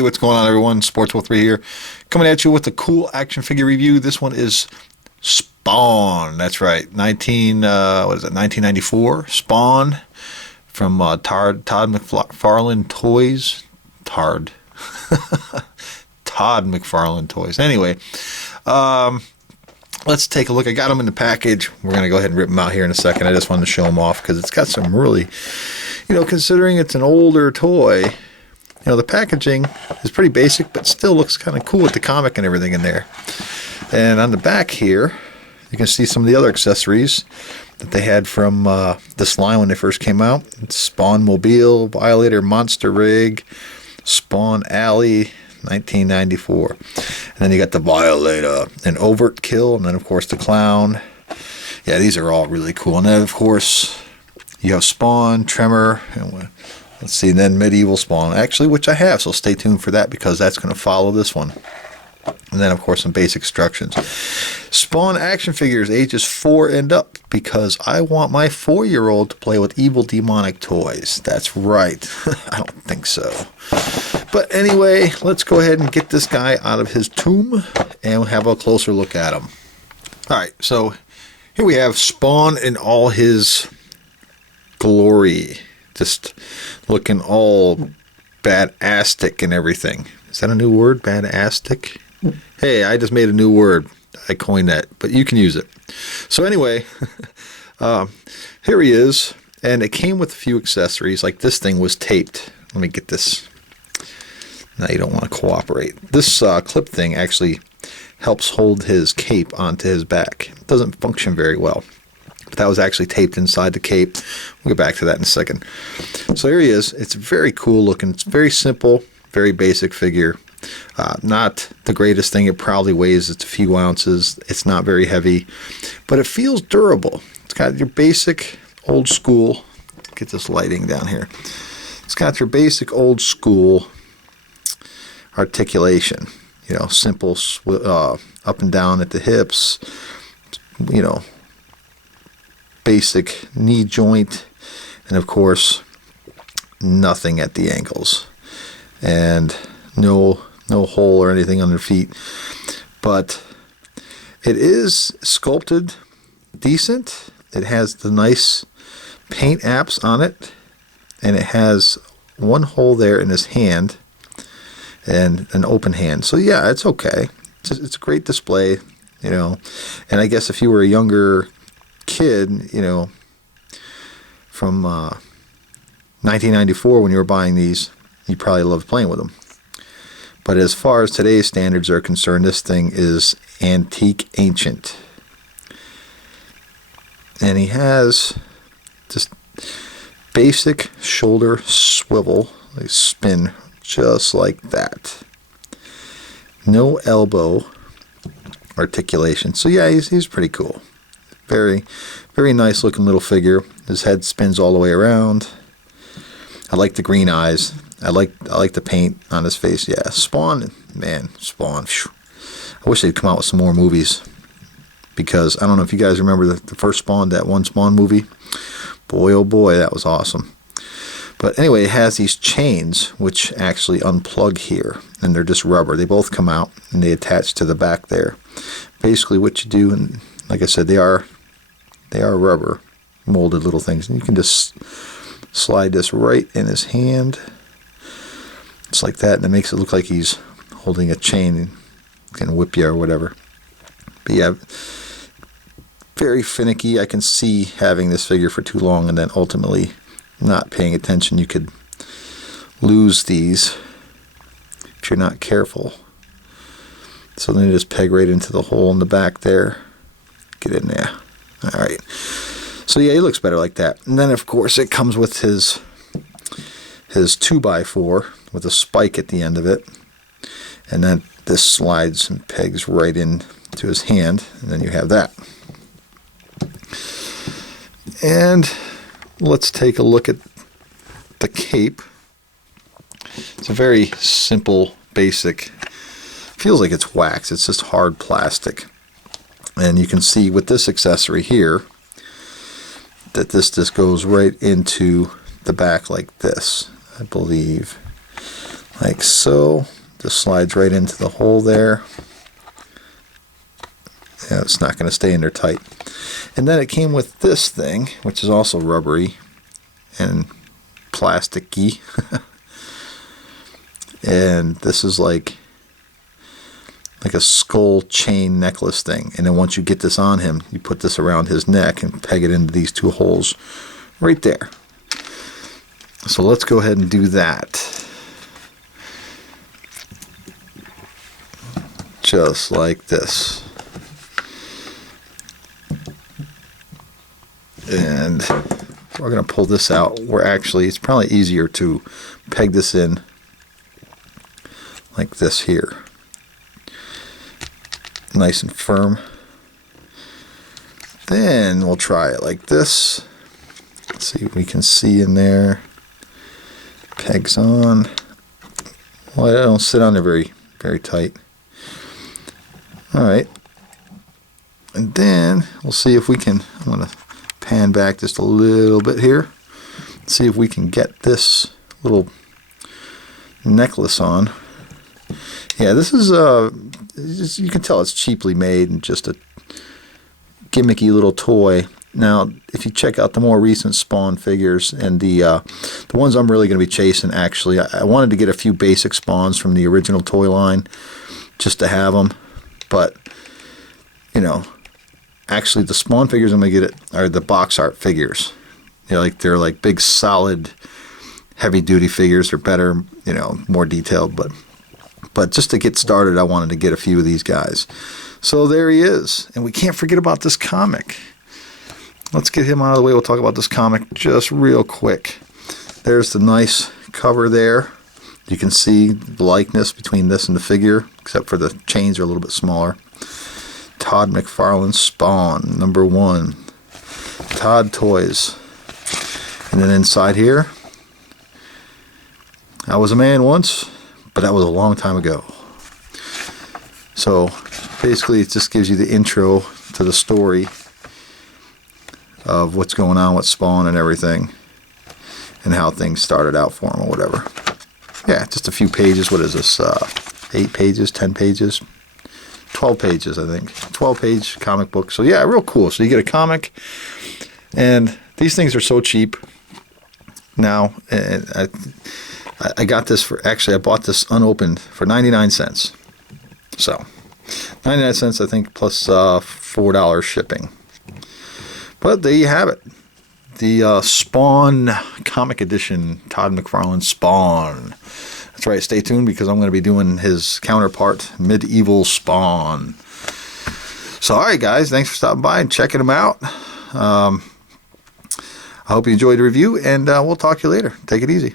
Hey, what's going on, everyone? Sports03 here, coming at you with a cool action figure review. This one is Spawn. That's right, 1994. Spawn from Todd McFarlane Toys. Todd McFarlane Toys. Anyway, let's take a look. I got them in the package. We're going to go ahead and rip them out here in a second. I just wanted to show them off because it's got some really, considering it's an older toy, the packaging is pretty basic, but still looks kind of cool with the comic and everything in there. And on the back here, you can see some of the other accessories that they had from this line when they first came out. It's Spawn Mobile, Violator Monster Rig, Spawn Alley, 1994. And then you got the Violator, and Overt Kill, and then of course the Clown. Yeah, these are all really cool. And then of course you have Spawn, Tremor, and let's see, and then Medieval Spawn, actually, which I have, so stay tuned for that because that's going to follow this one. And then, of course, some basic instructions. Spawn action figures ages 4 and up because I want my 4-year-old to play with evil demonic toys. That's right. I don't think so. But anyway, let's go ahead and get this guy out of his tomb and have a closer look at him. All right, so here we have Spawn in all his glory. Just looking all bad-astic and everything. Is that a new word? Bad-astic? Hey, I just made a new word. I coined that, but you can use it. So anyway, here he is, and it came with a few accessories. Like this thing was taped. Let me get this. Now you don't want to cooperate. This clip thing actually helps hold his cape onto his back. It doesn't function very well. But that was actually taped inside the cape. We'll get back to that in a second. So here he is. It's very cool looking. It's very simple, very basic figure. Not the greatest thing. It probably weighs it's a few ounces. It's not very heavy, but it feels durable. It's got your basic old school. Get this lighting down here. It's got your basic old school articulation. Simple up and down at the hips. Basic knee joint, and of course nothing at the ankles, and no hole or anything under feet. But it is sculpted decent. It has the nice paint apps on it, and it has one hole there in his hand and an open hand. So yeah, it's okay. It's a great display, and I guess if you were a younger kid, from 1994 when you were buying these, you probably loved playing with them. But as far as today's standards are concerned, this thing is antique ancient. And he has just basic shoulder swivel, they spin just like that. No elbow articulation. So yeah, he's pretty cool. Very, very nice looking little figure. His head spins all the way around. I like the green eyes. I like the paint on his face. Yeah, Spawn, man, Spawn. Phew. I wish they'd come out with some more movies, because I don't know if you guys remember the first Spawn, that one Spawn movie. Boy, oh boy, that was awesome. But anyway, it has these chains which actually unplug here, and they're just rubber. They both come out and they attach to the back there. Basically, what you do, and like I said, they are rubber molded little things, and you can just slide this right in his hand. It's like that, and it makes it look like he's holding a chain and can whip you or whatever. But yeah, very finicky. I can see having this figure for too long and then ultimately not paying attention. You could lose these if you're not careful. So then you just peg right into the hole in the back there. Get in there. All right. So yeah, he looks better like that. And then of course it comes with his 2x4 with a spike at the end of it, and then this slides and pegs right in to his hand, and then you have that. And let's take a look at the cape. It's a very simple, basic, feels like it's wax. It's just hard plastic. And you can see with this accessory here that this just goes right into the back like this, I believe. like so. Just slides right into the hole there. Yeah, it's not going to stay in there tight. And then it came with this thing, which is also rubbery and plasticky. And this is like a skull chain necklace thing. And then once you get this on him, you put this around his neck and peg it into these two holes right there. So let's go ahead and do that. Just like this. And we're going to pull this out. It's probably easier to peg this in like this here. Nice and firm. Then we'll try it like this. Let's see if we can see in there. Pegs on. Well, I don't sit on there very, very tight. Alright. And then we'll see if we can, I'm going to pan back just a little bit here. See if we can get this little necklace on. Yeah, this is you can tell it's cheaply made and just a gimmicky little toy. Now, if you check out the more recent Spawn figures and the ones I'm really going to be chasing, actually, I wanted to get a few basic Spawns from the original toy line just to have them. But, you know, actually the Spawn figures I'm going to get are the box art figures. You know, they're like big, solid, heavy-duty figures. They're better, you know, more detailed, but just to get started, I wanted to get a few of these guys. So there he is. And we can't forget about this comic. Let's get him out of the way. We'll talk about this comic just real quick. There's the nice cover there. You can see the likeness between this and the figure, except for the chains are a little bit smaller. Todd McFarlane Spawn, #1. Todd Toys. And then inside here, I was a man once, but that was a long time ago. So basically it just gives you the intro to the story of what's going on with Spawn and everything, and how things started out for him or whatever. Yeah, just a few pages. What is this? 8 pages, 10 pages, 12 pages, I think. 12-page comic book. So yeah, real cool. So you get a comic, and these things are so cheap now. And I got this for, actually I bought this unopened for 99 cents. So 99 cents, I think, plus $4 shipping. But there you have it. The Spawn comic edition, Todd McFarlane Spawn. That's right, stay tuned because I'm going to be doing his counterpart, Medieval Spawn. So, all right, guys, thanks for stopping by and checking them out. I hope you enjoyed the review, and we'll talk to you later. Take it easy.